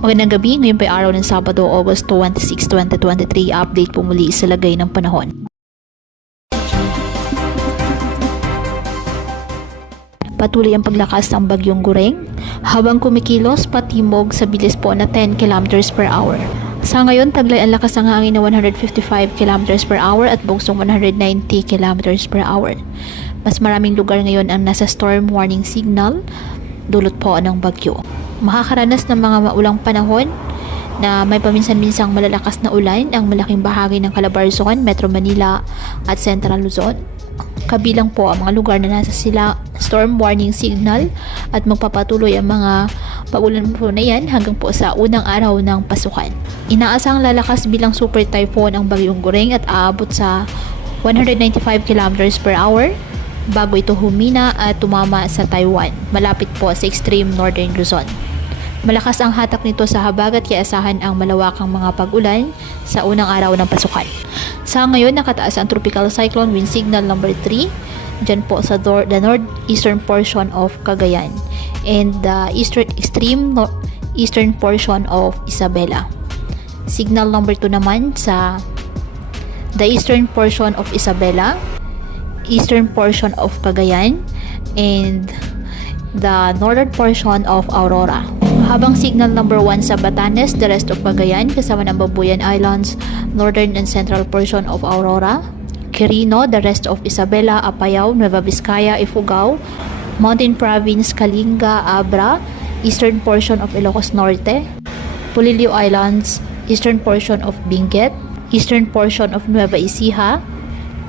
Magandang gabi, ngayon pa araw ng Sabado, August 26, 2023. Update po muli sa lagay ng panahon. Patuloy ang paglakas ng bagyong Gureng habang kumikilos patimog sa bilis po na 10 km per hour. Sa ngayon, taglay ang lakas ng hangin na 155 km per hour at bugsong 190 km per hour. Mas maraming lugar ngayon ang nasa storm warning signal dulot po ng bagyo. Makakaranas ng mga maulang panahon na may paminsan-minsang malalakas na ulan ang malaking bahagi ng Calabarzon, Metro Manila at Central Luzon. Kabilang po ang mga lugar na nasa storm warning signal at magpapatuloy ang mga paulan po na yan hanggang po sa unang araw ng pasukan. Inaasang lalakas bilang super typhoon ang bagyong Gureng at aabot sa 195 km per hour bago ito humina at tumama sa Taiwan, malapit po sa extreme northern Luzon. Malakas ang hatak nito sa habagat kaya asahan ang malawakang mga pag-ulan sa unang araw ng pasukan. Sa ngayon, nakataas ang tropical cyclone wind signal number 3 dyan po sa the northeastern portion of Cagayan and the extreme eastern portion of Isabela. Signal number 2 naman sa the eastern portion of Isabela, eastern portion of Cagayan, and the northern portion of Aurora. Habang signal number 1 sa Batanes, the rest of Cagayan kasama ng Babuyan Islands, northern and central portion of Aurora, Quirino, the rest of Isabela, Apayao, Nueva Vizcaya, Ifugao, Mountain Province, Kalinga, Abra, eastern portion of Ilocos Norte, Polillo Islands, eastern portion of Benguet, eastern portion of Nueva Ecija,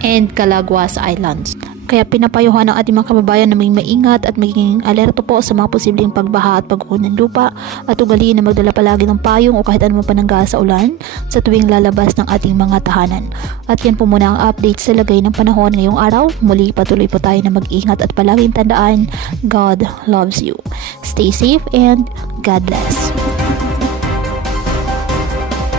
and Calaguas Islands. Kaya pinapayuhan ng ating mga kababayan na may maingat at maging alerto po sa mga posibleng pagbaha at pagguho ng lupa at ugaliin na magdala palagi ng payong o kahit anumang panangga sa ulan sa tuwing lalabas ng ating mga tahanan. At yan po muna ang update sa lagay ng panahon ngayong araw. Muli patuloy po tayo na mag-ingat at palaging tandaan, God loves you. Stay safe and God bless.